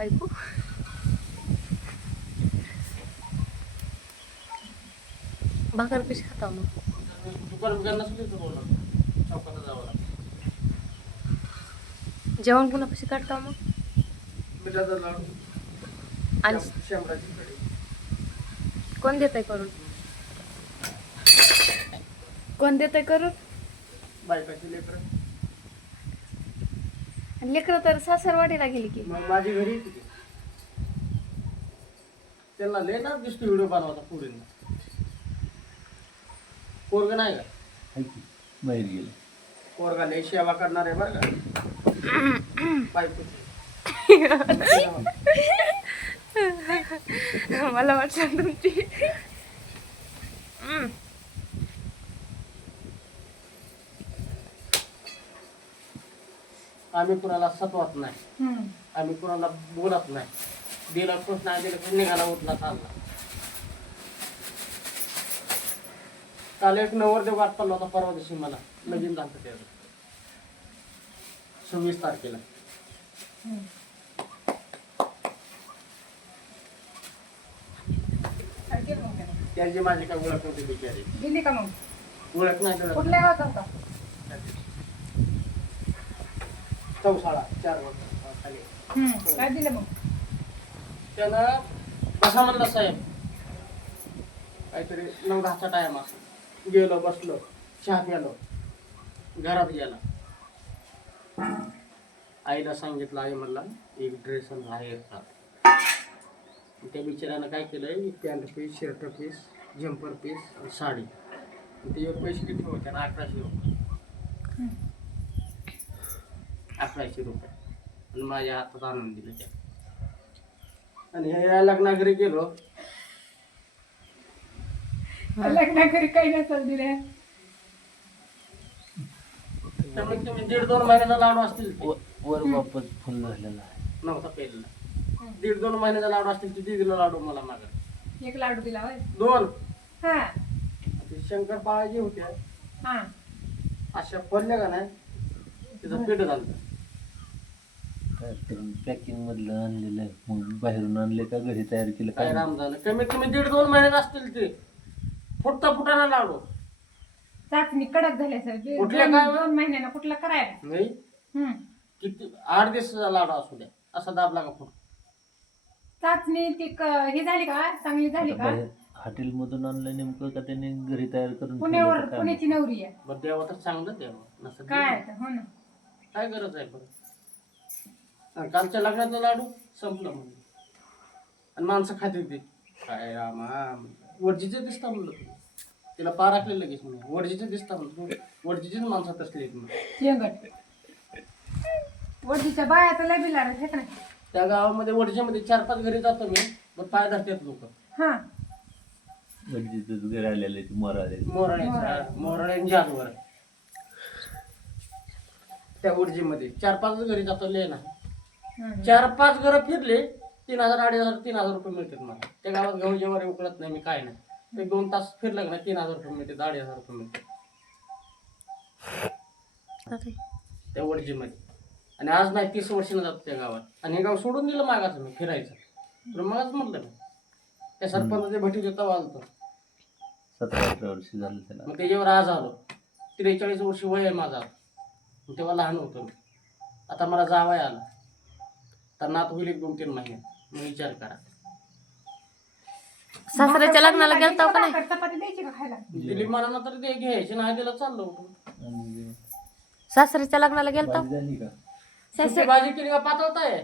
ऐकू भाकर कशी खाता मग जेवण पुन्हा कशी काढता मग आणि कोण देतंय करून कोण देतंय करून बायकाची लेकर लेकरं तर सासरवाडीला गेली की मग माझी घरी येते ती. त्यांना लय ना दिसतो व्हिडिओ बनवता पुरींना पोरग नाही का बाहेर गेलं पोरगा लय सेवा करणार आहे बरं का बायकोची. मला वाटतं तुमची आम्ही कुणाला सतवत नाही आम्ही कुणाला बोलत नाही दिला खुश नाही दिला खुश निघाला उठला चालला काल एक नवरदेव गाठ पडला होता परवा दिवशी मला लगीन झालं त्याचं 26 तारखेला त्याची माझी काय ओळख नव्हती बिचारी दिली का मग ओळख नाही ओळख कुठल्या गावात होता चौसाळा 4 वर्ष खाली काय दिलं मग त्यानं बसा म्हणला साहेब काहीतरी 9-10चा टाइम असतो गेलो बसलो चहा प्यालो घरात गेला आईला सांगितलं आई म्हणला एक ड्रेस आहे त्या बिचाऱ्यानं काय केलंय pant piece shirt piece jumper piece आणि साडी ते एक पैसे किती होते ना 1100 रुपये 1100 रुपये आणि माझ्या हातात आणून दिले त्या आणि ह्या लग्ना घरी गेलो लग्ना घरी काही नसेल दिले कमीत कमी 1.5-2 महिन्याचा लाडू असतील ते. वर वापस फुल झालेला आहे नव्हता पहिला 1.5-2 महिन्याचा लाडू असतील ते दिला लाडू मला माग एक लाडू दिला होय 2 हा ते शंकर पाळायचे होते हा अशा पडल्या का नाही तिचं पेट झालं पॅकिंग मधलं आणलेलं आहे मग बाहेरून आणले का घरी तयार केलं काय काय राम झालं कमीत कमी 1.5-2 महिन्यात असतील ते फुटाना लाडू चाचणी कडक झाली असेल कुठल्या काय? 2 महिन्यानं कुठला करायला नाही किती 8 दिवसाचा लाडू असू द्या असा दाबला का फुट चाचणी ती ही झाली का चांगली झाली का हॉटेल मधून आणलं नेमकं का त्याने घरी तयार करून पुण्यावर ठेवलं का काय? पुण्याची नवरी आहे बरं द्यावं तर चांगलं द्यावं नसं काय देऊ. आता, हो ना काय गरज आहे बरं आणि कालच्या लग्नाचा लाडू संपलं म्हणजे आणि माणसं खाते ते काय रामा वरजीचे दिसता म्हणलं तुम्ही तिला पार आखले लगेच म्हणजे वरजीचे दिसता म्हणलं वरजीचीच माणसं तसली आहेत म्हणलं. शेंगट वडीच्या बाया तर लय बिलार आहेत, हे का नाही त्या गावामध्ये वडजीमध्ये 4-5 घरी जातो मी मग पाय धरतात लोक हा गरजेचंच घर आलेलं आहे ते मोर आलेलं मोराळ्यांच्या आजवर त्या वडजीमध्ये 4-5 घरी जातो ले ना 4-5 घरं फिरले 3,000-3,500 रुपये मिळतात मला त्या गावात गहू जेवारी उकळत नाही मी काय नाही 1-2 तास फिरलं का नाही 3,000 रुपये मिळते 2,500 रुपये मिळते त्या वडजीमध्ये आणि आज नाही 30 वर्षानं जातो त्या गावात आणि हे गाव सोडून दिलं मागाचं मी फिरायचं तर मगच म्हटलं मी त्या सरपंचाच्या भटीचे तवा आलतो 17-18 वर्ष झालं त्याला मग त्याच्यावर आज आलो 43 वर्ष वय आहे माझा मग तेव्हा लहान होतो मी आता मला जावाय आला तर नात होईल 1-2-3 महिन्यात मग विचार करा सासऱ्याच्या लग्नाला गेलता का नाही चपाती द्यायची का खायला दिली मला तर ते घ्यायचे नाही दिलं चाललो उठून आणि सासऱ्याच्या लग्नाला गेलता भाजी झाली का सुकी भाजी केली का पातळताय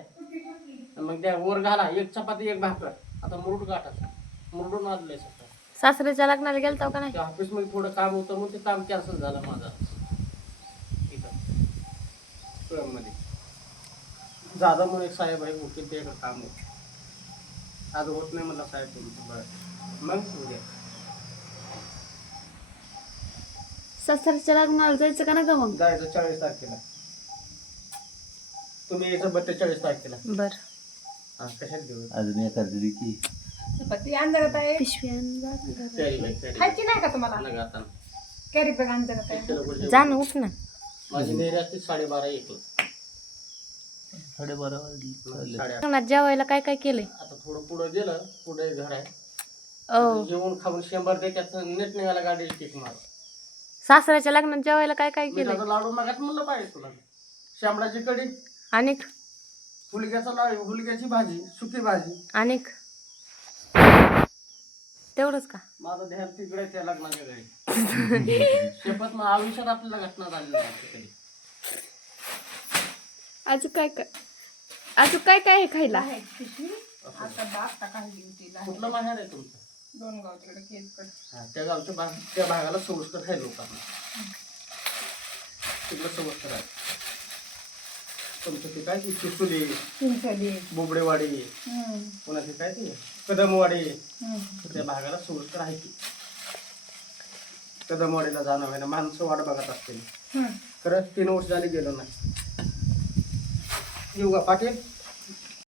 मग त्या वर घाला 1 चपाती 1 भाकर आता मुरड गाठाचा मुरडून आणलंय सगळं सासऱ्याच्या लग्नाला गेलता का नाही त्या ऑफिसमध्ये थोडं काम होतं मग ते काम कॅन्सल झालं माझं इथं मध्ये जाधव म्हणून एक साहेब आहे वकील ते काम होतं आज होत नाही मला साहेब तुमचं बरं मग उद्या सासऱ्याच्या लग्नाला जायचं का ना मग जायचं 40 तारखेला तुम्ही यायचं 42 तारखेला बर हा कशात घेऊ अजून एखादी की चपाती अंधारात आहे पिशवी आणून कॅरी बॅग कॅरी खायची नाही का तुम्हाला बॅग आता कॅरी बॅग अंधारात आहे जा ना उठ ना माझी नेहरी असते 12:30-1ला 12:30 वाजले. साडे लग्नात जेवायला काय काय केलंय? आता थोडं पुढं गेलं, पुढे घर आहे. ओ जेवण खाऊन 100 देतात नेट निघाला गाडी किक मार. सासऱ्याच्या लग्नात जेवायला काय काय केलंय? मिठाचा लाडू मागात म्हणलं पाहिजे तुला. शांबळाची कढी, आणि हुलग्याचा लाडू, हुलग्याची भाजी, सुकी भाजी. आणि तेवढंच का? माझं ध्यान तिकडे त्या लग्नाच्या घरी. शपथ मग आयुष्यात आपल्याला घटना झाली नाही कधी. अजून काय काय अजून काय काय आहे खायला? आहे पिशवी. आता बागता काढली होती लहान. कुठलं माहेर आहे तुमचं? दोन गाव तिकडे केसकड. हा, त्या गावच्या त्या भागाला सोयीस्कर आहे लोकांना. तिकडं सोयीस्कर आहे. तुमचं ते काय ती चिचुली, चिंचोली. बोबडेवाडी, पुन्हा ते काय ते कदमवाडी, त्या भागाला सोयीस्कर आहे की. कदमवाडीला जाणं आहे ना, माणसं वाट बघत असतील. खरं 3 वर्ष झाली गेलो नाही. येऊ का पाटील?